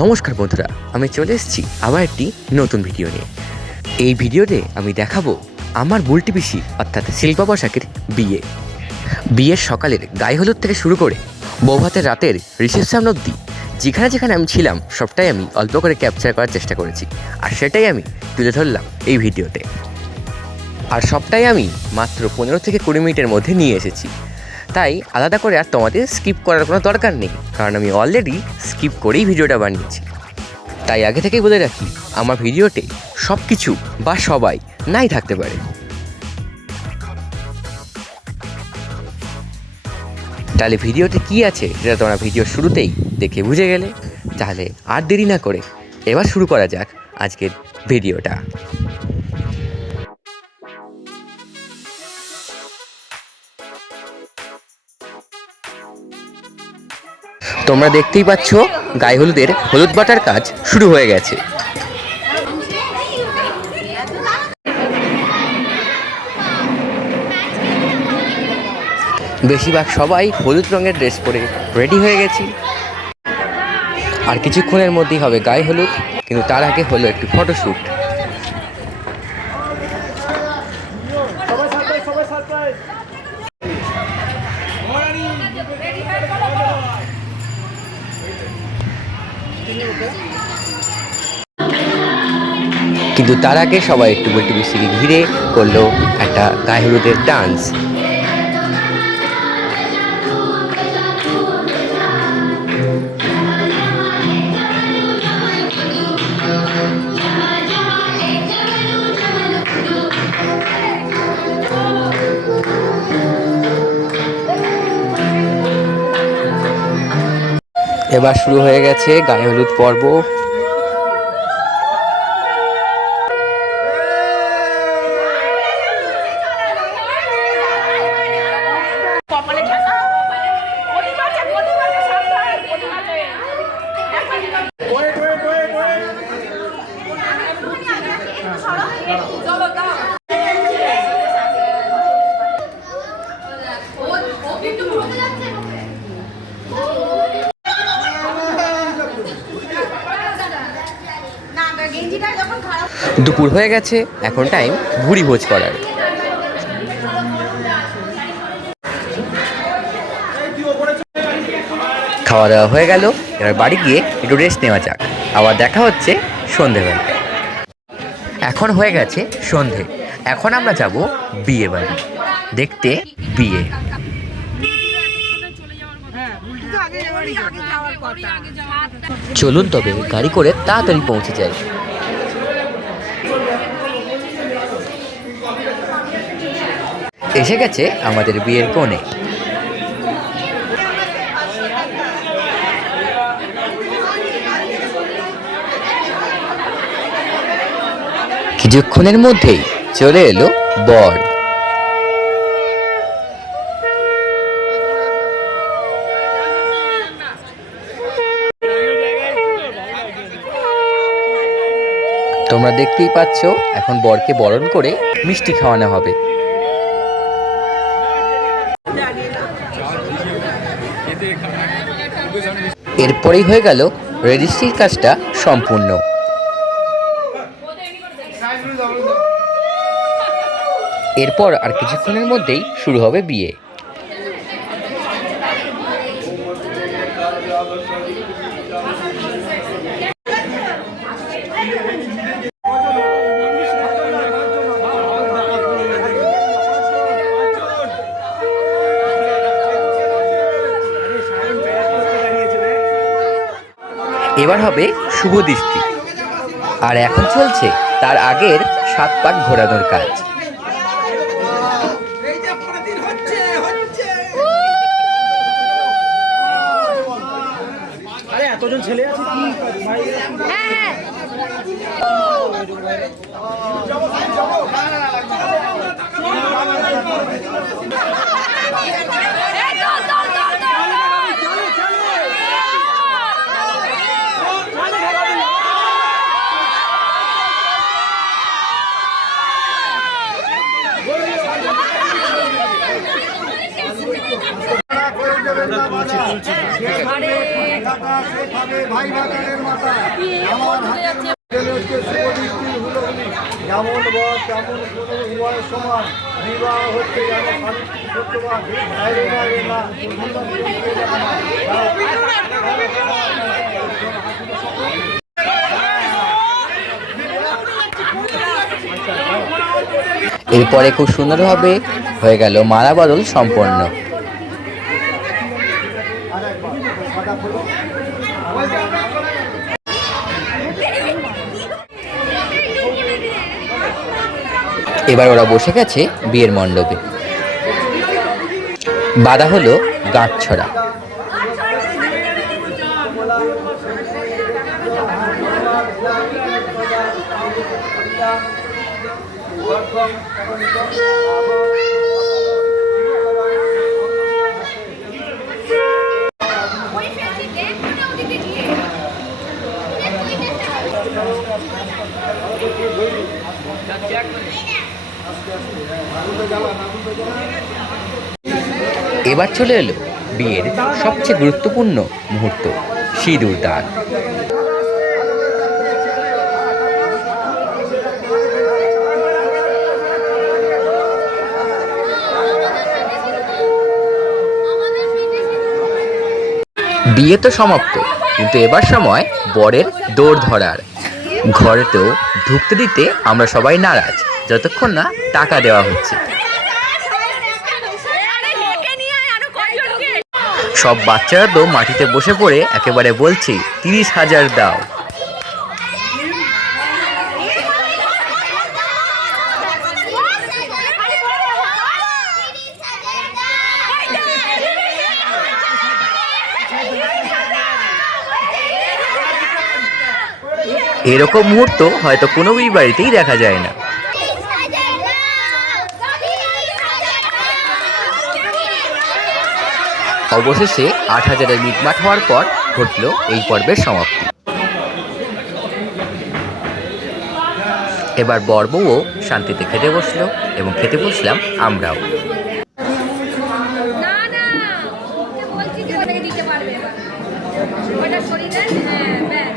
নমস্কার বন্ধুরা, আমি চলে এসেছি আবার একটি নতুন ভিডিও নিয়ে। এই ভিডিওতে আমি দেখাবো আমার বুলটি পিসি অর্থাৎ শিল্পা বসাকের বিয়ে। বিয়ের সকালের গায়ে হলুদ থেকে শুরু করে বৌভাতের রাতের রিসেপশন অবধি যেখানে যেখানে আমি ছিলাম, সবটাই আমি অল্প করে ক্যাপচার করার চেষ্টা করেছি। আর সেটাই আমি তুলে ধরলাম এই ভিডিওতে। আর সবটাই আমি মাত্র পনেরো থেকে কুড়ি মিনিটের মধ্যে নিয়ে এসেছি। তাই আলাদা করে আর তোমাদের স্কিপ করার কোনো দরকার নেই, কারণ আমি অলরেডি স্কিপ করেই ভিডিওটা বানিয়েছি। তাই আগে থেকেই বলে রাখি, আমার ভিডিওতে সব কিছু বা সবাই নাই থাকতে পারে। তাহলে ভিডিওতে কি আছে সেটা তোমরা ভিডিও শুরুতেই দেখে বুঝে গেলে। তাহলে আর দেরি না করে এবার শুরু করা যাক আজকের ভিডিওটা। তোমরা দেখতেই পাচ্ছ, গায়ে হলুদের হলুদ বাটার কাজ শুরু হয়ে গেছে। বেশিরভাগ সবাই হলুদ রঙের ড্রেস পরে রেডি হয়ে গেছি। আর কিছুক্ষণের মধ্যেই হবে গায়ে হলুদ, কিন্তু তার আগে হলো একটি ফটোশ্যুট। কিন্তু তার আগে সবাই একটু বলটি বেশি ঘিরে করল একটা গায়ে হলুদের ডান্স এবার শুরু হয়ে গেছে গায়ে হলুদ পর্ব। দুপুর হয়ে গেছে, এখন টাইম ভুড়ি ভোজ করার। খাওয়া দাওয়া হয়ে গেল, এবার বাড়ি গিয়ে একটু রেস্ট নেওয়া যাক। আবার দেখা হচ্ছে সন্ধেবেলা। এখন হয়ে গেছে সন্ধে। এখন আমরা যাব বিয়ে বাড়ি। দেখতে বিয়ে। চলুন তবে গাড়ি করে তাড়াতাড়ি পৌঁছে যাই। এসে গেছে আমাদের বিয়ের কোণে। কিছুক্ষণের মধ্যেই চলে এলো বর। তোমরা দেখতেই পাচ্ছ, এখন বরকে বরণ করে মিষ্টি খাওয়ানো হবে। এরপরেই হয়ে গেল রেজিস্ট্রির কাজটা সম্পূর্ণ। এরপর আর কিছুক্ষণের মধ্যেই শুরু হবে বিয়ে। এবার হবে শুভ দৃষ্টি। আর এখন চলছে তার আগের সাত পাক ঘোরানোর কাজ। এই যে প্রতিদিন হচ্ছে হচ্ছে আরে এতজন ছেলে আছে কি ভাই এই দল দল দল তুলছি তুলছি ঢাকা সে খাবে ভাই ভাতারের মাথা আমার হাতে ছেলে এরপরে খুব সুন্দরভাবে হয়ে গেল মালা বদল সম্পন্ন। এবার ওরা বসে গেছে বিয়ের মণ্ডপে। বাধা হলো গাঁট ছড়া এবার চলে এলো বিয়ের সবচেয়ে গুরুত্বপূর্ণ মুহূর্ত, সিঁদুর দান। বিয়ে তো সমাপ্ত, কিন্তু এবার সময় বরের দৌড় ধরার। ঘরেতেও ঢুকতে দিতে আমরা সবাই নারাজ, যতক্ষণ না টাকা দেওয়া হচ্ছে। সব বাচ্চারা তো মাটিতে বসে পড়ে একেবারে বলছে, তিরিশ হাজার দাও। এরকম মুহূর্ত হয়তো কোনো বাড়িতেই দেখা যায় না। অবশেষে আট হাজারের মিটমাট হওয়ার পর ঘটল এই পর্বের সমাপ্তি। এবার বরবউও শান্তিতে খেতে বসল এবং খেতে বসলাম আমরাও না না ওকে বলছি যে ওটাকে দিতে পারবে এবার ওটা শরীরে হ্যাঁ ব্যাস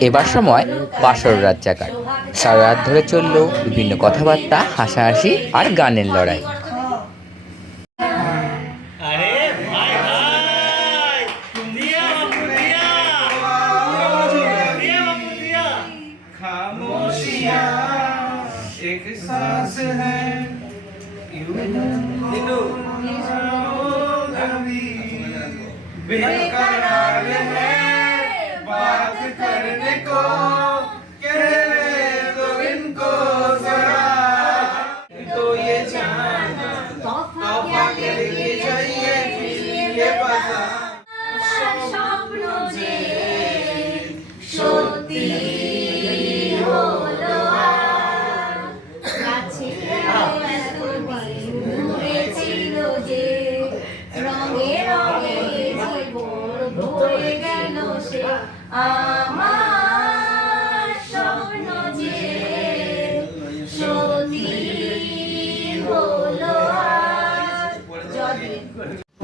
এবার সময় বাসর রাত জাগার সারা রাত ধরে চলল বিভিন্ন কথাবার্তা, হাসাহাসি আর গানের লড়াই।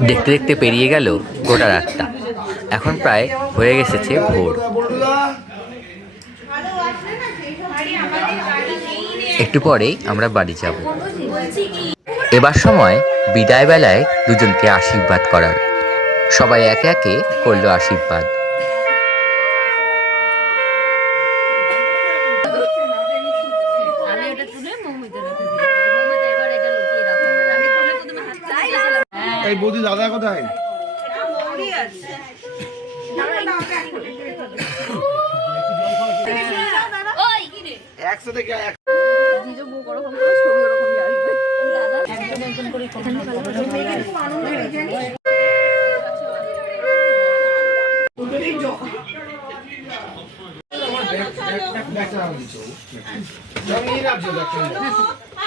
দেখতে দেখতে পেরিয়ে গেল গোটা রাতটা। এখন প্রায় হয়ে গেছে ভোর। একটু পরেই আমরা বাড়ি যাব। এবার সময় বিদায় বেলায় দুজনকে আশীর্বাদ করার। সবাই একে একে করল আশীর্বাদ আমি ওটা তুলে মৌমিতে রেখে দিই মৌমিতে এবার এটা লুকিয়ে রাখো আমি তুলে প্রথমে হাতটা দিয়েছিলাম এই বৌদি দাদা কোথায় একসাথে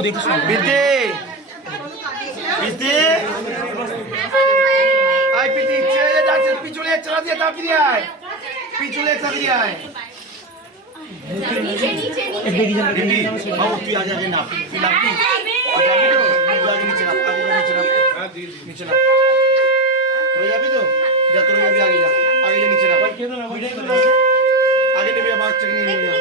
প্রীতি প্রীতি আয় প্রীতি ছেড়ে যাচ্ছে পিছনে চালা দিয়ে তাড়াতাড়ি আয়। পিছনে তাড়াতাড়ি আয়। আগে নেবে বাচ্চাকে নিয়ে নিয়ে যা।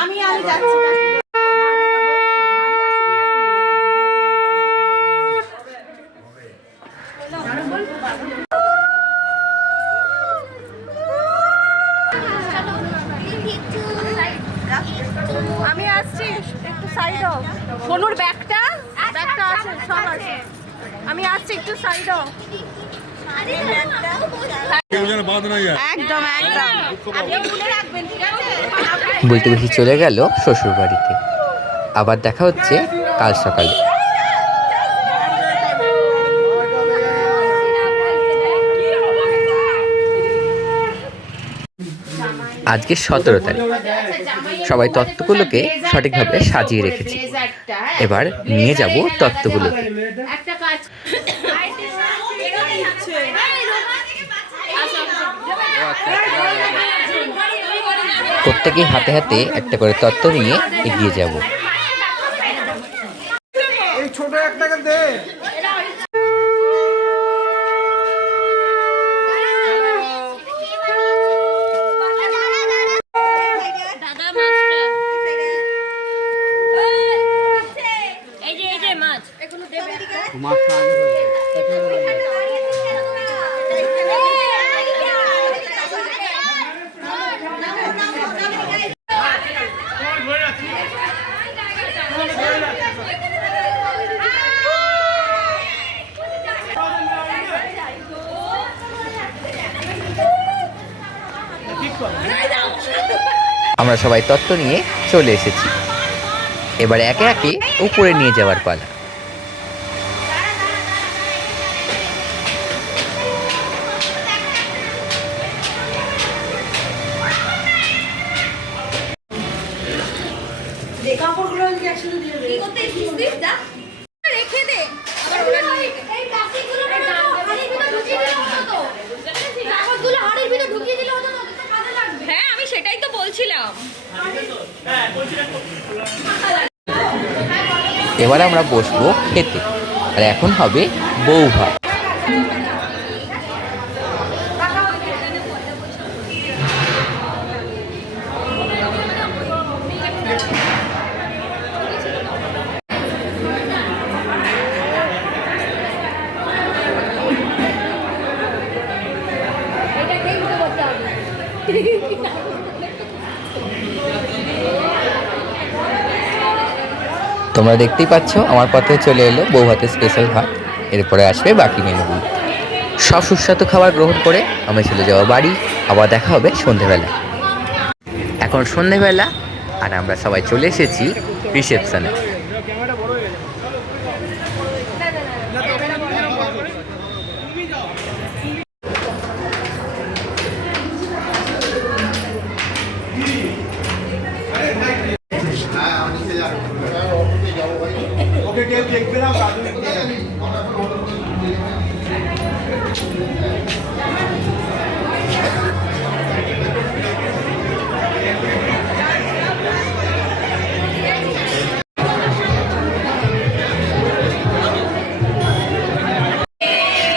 আমি আমি যাচ্ছি আমি আসছি একটু সাইড হও সোনুর ব্যাগটা ব্যাগটা আছে সব আছে আমি বলতে বেশি চলে গেল শ্বশুর বাড়িতে আবার দেখা হচ্ছে কাল সকালে। আজকে সতেরো তারিখ। সবাই তত্ত্বগুলোকে সঠিকভাবে সাজিয়ে রেখেছি। এবার নিয়ে যাব তত্ত্বগুলোকে। প্রত্যেকেই হাতে হাতে একটা করে তত্ত্ব নিয়ে এগিয়ে যাব এই ছোট একটাকে দে দাদা মাছটা এই যে এই যে মাছ আমরা সবাই তত্ত্ব নিয়ে চলে এসেছি। এবার একে একে উপরে নিয়ে যাওয়ার পালা। রেখে দে। আবার ওরা নিয়ে এই প্লাস্টিকগুলো হাড়ির ভিতরে ঢুকিয়ে দিলে হতো তো কাগজগুলো হাড়ির ভিতরে ঢুকিয়ে দিলে হতো তো তো কাজে লাগবে হ্যাঁ আমি সেটাই তো এবার আমরা বসবো খেতে। আর এখন হবে বউ ভাত তোমরা দেখতেই পাচ্ছ, আমার পথে চলে এলো বউ হাতে স্পেশাল ভাত। এরপরে আসবে বাকি মেনুগুলো সব সুস্বাদু খাবার গ্রহণ করে আমি চলে যাওয়া বাড়ি, আবার দেখা হবে সন্ধেবেলা। এখন সন্ধেবেলা, আর আমরা সবাই চলে এসেছি রিসেপশনে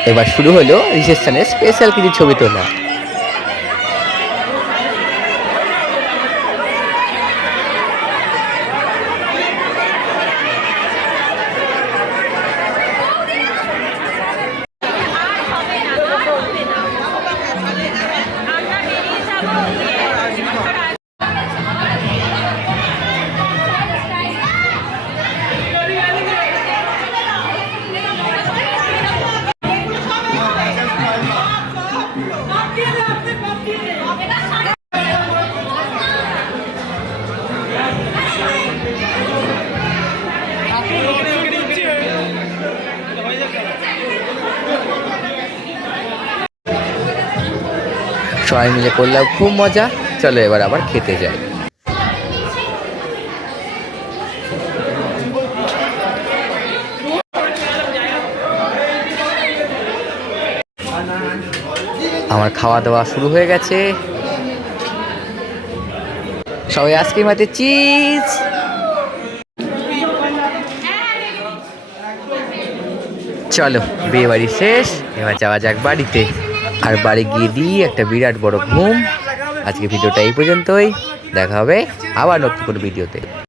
এবার শুরু হলো রিসেপশনের স্পেশাল কিছু ছবি তোলা। সবাই মিলে করলাম, খুব মজা। চলো এবার আবার খেতে যাই। আমার খাওয়া দাওয়া শুরু হয়ে গেছে। সবাই আইসক্রিম হাতে চিজ। চলো বিয়ে বাড়ি শেষ, এবার যাওয়া যাক বাড়িতে। আর বাড়ি গিয়ে দিই একটা বিরাট বড় ঘুম। আজকে ভিডিওটা এই পর্যন্তই। দেখা হবে আবার নতুন কোনো ভিডিওতে।